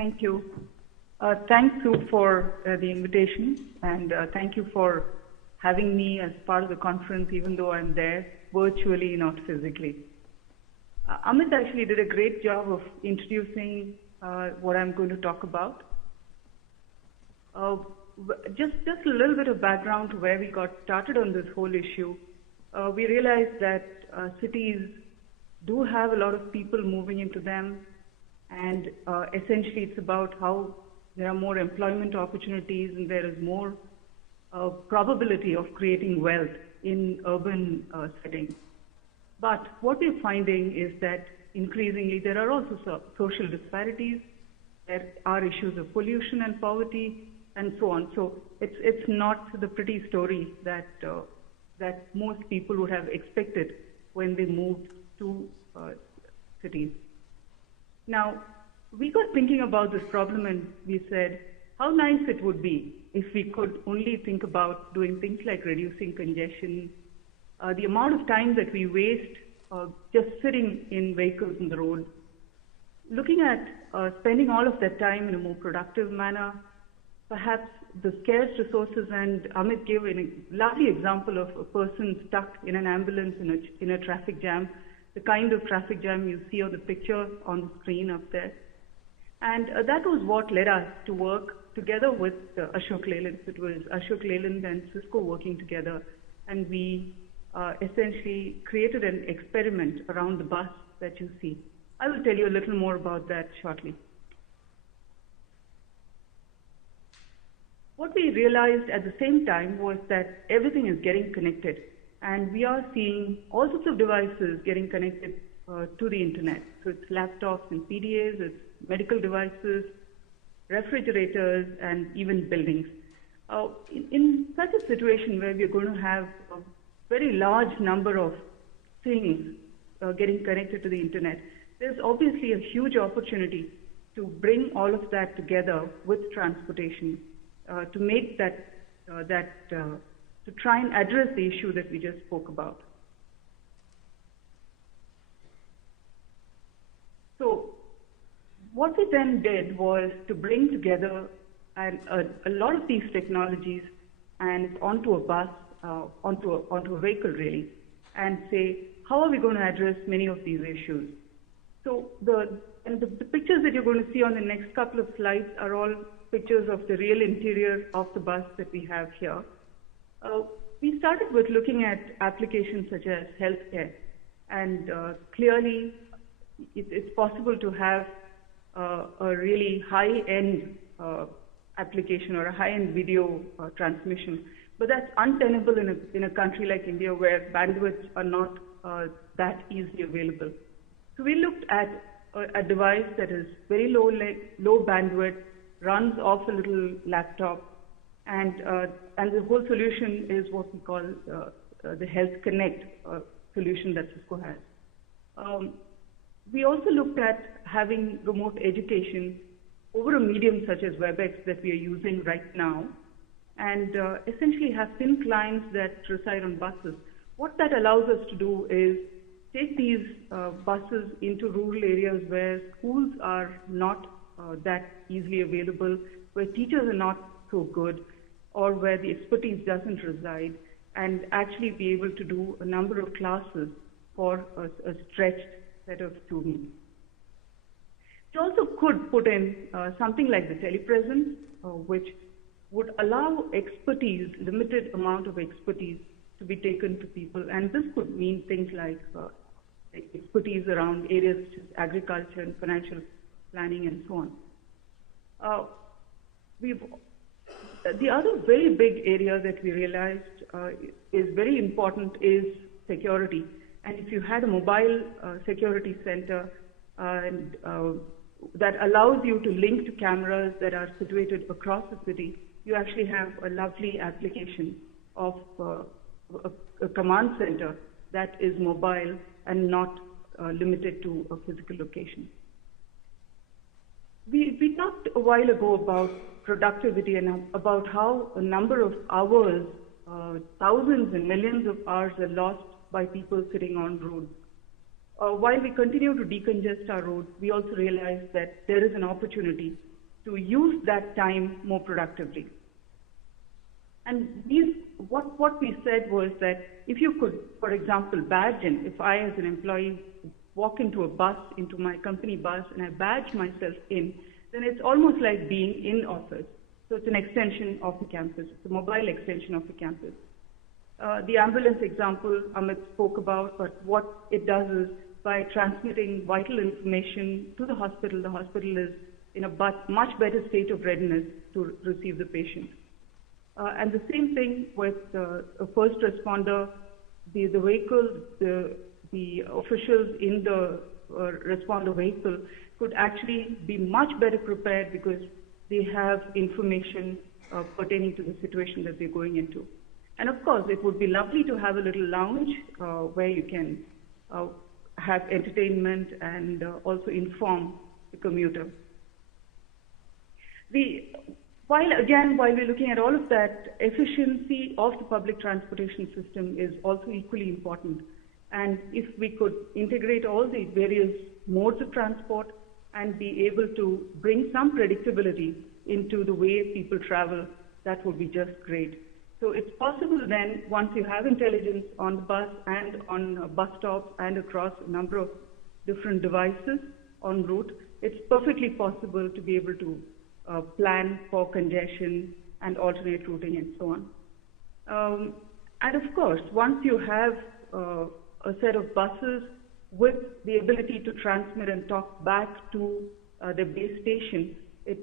Thank you. Thanks, Sue, for the invitation, and thank you for having me as part of the conference, even though I'm there virtually, not physically. Amit actually did a great job of introducing what I'm going to talk about. Just a little bit of background to where we got started on this whole issue. We realized that cities do have a lot of people moving into them, and essentially it's about how there are more employment opportunities and there is more probability of creating wealth in urban settings. But what we're finding is that increasingly there are also social disparities, there are issues of pollution and poverty, and so on. So it's not the pretty story that most people would have expected when they moved to cities. Now, we got thinking about this problem and we said, how nice it would be if we could only think about doing things like reducing congestion, the amount of time that we waste just sitting in vehicles on the road, looking at spending all of that time in a more productive manner, perhaps the scarce resources, and Amit gave a lovely example of a person stuck in an ambulance in a traffic jam, the kind of traffic jam you see on the picture on the screen up there. And that was what led us to work together with Ashok Leyland. It was Ashok Leyland and Cisco working together, and we essentially created an experiment around the bus that you see. I will tell you a little more about that shortly. What we realized at the same time was that everything is getting connected, and we are seeing all sorts of devices getting connected to the internet. So it's laptops and PDAs, it's medical devices, refrigerators, and even buildings. In such a situation where we're going to have a very large number of things getting connected to the internet, there's obviously a huge opportunity to bring all of that together with transportation to make to try and address the issue that we just spoke about. So what we then did was to bring together a lot of these technologies and onto a bus, onto a vehicle really, and say, how are we going to address many of these issues? So the pictures that you're going to see on the next couple of slides are all pictures of the real interior of the bus that we have here. We started with looking at applications such as healthcare, and clearly it's possible to have a really high-end application or a high-end video transmission, but that's untenable in a country like India where bandwidths are not that easily available. So we looked at a device that is very low bandwidth, runs off a little laptop, and the whole solution is what we call the Health Connect solution that Cisco has. We also looked at having remote education over a medium such as WebEx that we are using right now, and essentially have thin clients that reside on buses. What that allows us to do is take these buses into rural areas where schools are not that easily available, where teachers are not so good, or where the expertise doesn't reside, and actually be able to do a number of classes for a stretched set of students. We also could put in something like the telepresence, which would allow expertise, limited amount of expertise, to be taken to people. And this could mean things like expertise around areas such as agriculture and financial planning and so on. The other very big area that we realized is very important is security. And if you had a mobile security center that allows you to link to cameras that are situated across the city, you actually have a lovely application of a command center that is mobile and not limited to a physical location. We talked a while ago about productivity and about how a number of hours, thousands and millions of hours are lost by people sitting on roads. While we continue to decongest our roads, we also realize that there is an opportunity to use that time more productively. And what we said was that if you could, for example, badge in, if I as an employee walk into a bus, into my company bus, and I badge myself in, then it's almost like being in office. So it's an extension of the campus. It's a mobile extension of the campus. The ambulance example Amit spoke about, but what it does is by transmitting vital information to the hospital is in a much better state of readiness to receive the patient. And the same thing with a first responder, the vehicle, the officials in the responder vehicle could actually be much better prepared because they have information pertaining to the situation that they're going into. And of course, it would be lovely to have a little lounge where you can have entertainment and also inform the commuter. While we're looking at all of that, efficiency of the public transportation system is also equally important. And if we could integrate all the various modes of transport and be able to bring some predictability into the way people travel, that would be just great. So it's possible then, once you have intelligence on the bus and on bus stops and across a number of different devices en route, it's perfectly possible to be able to plan for congestion and alternate routing and so on. And of course, once you have a set of buses with the ability to transmit and talk back to the base station,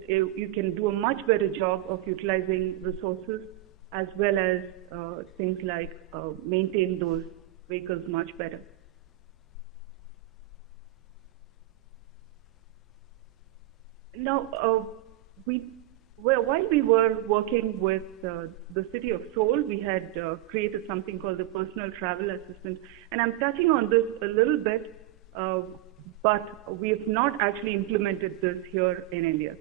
you can do a much better job of utilizing resources as well as things like maintain those vehicles much better. Now, while we were working with the city of Seoul, we had created something called the Personal Travel Assistant. And I'm touching on this a little bit, but we have not actually implemented this here in India.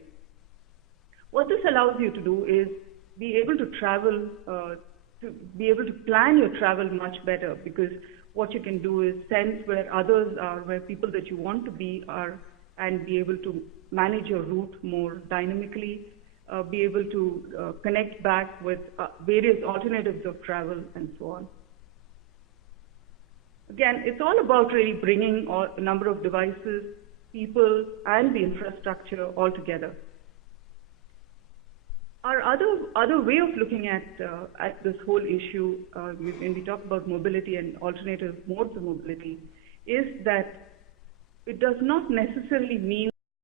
What this allows you to do is be able to travel, to be able to plan your travel much better, because what you can do is sense where others are, where people that you want to be are, and be able to manage your route more dynamically, be able to connect back with various alternatives of travel and so on. Again, it's all about really bringing a number of devices, people, and the infrastructure all together. Our other way of looking at this whole issue, when we talk about mobility and alternative modes of mobility, is that it does not necessarily mean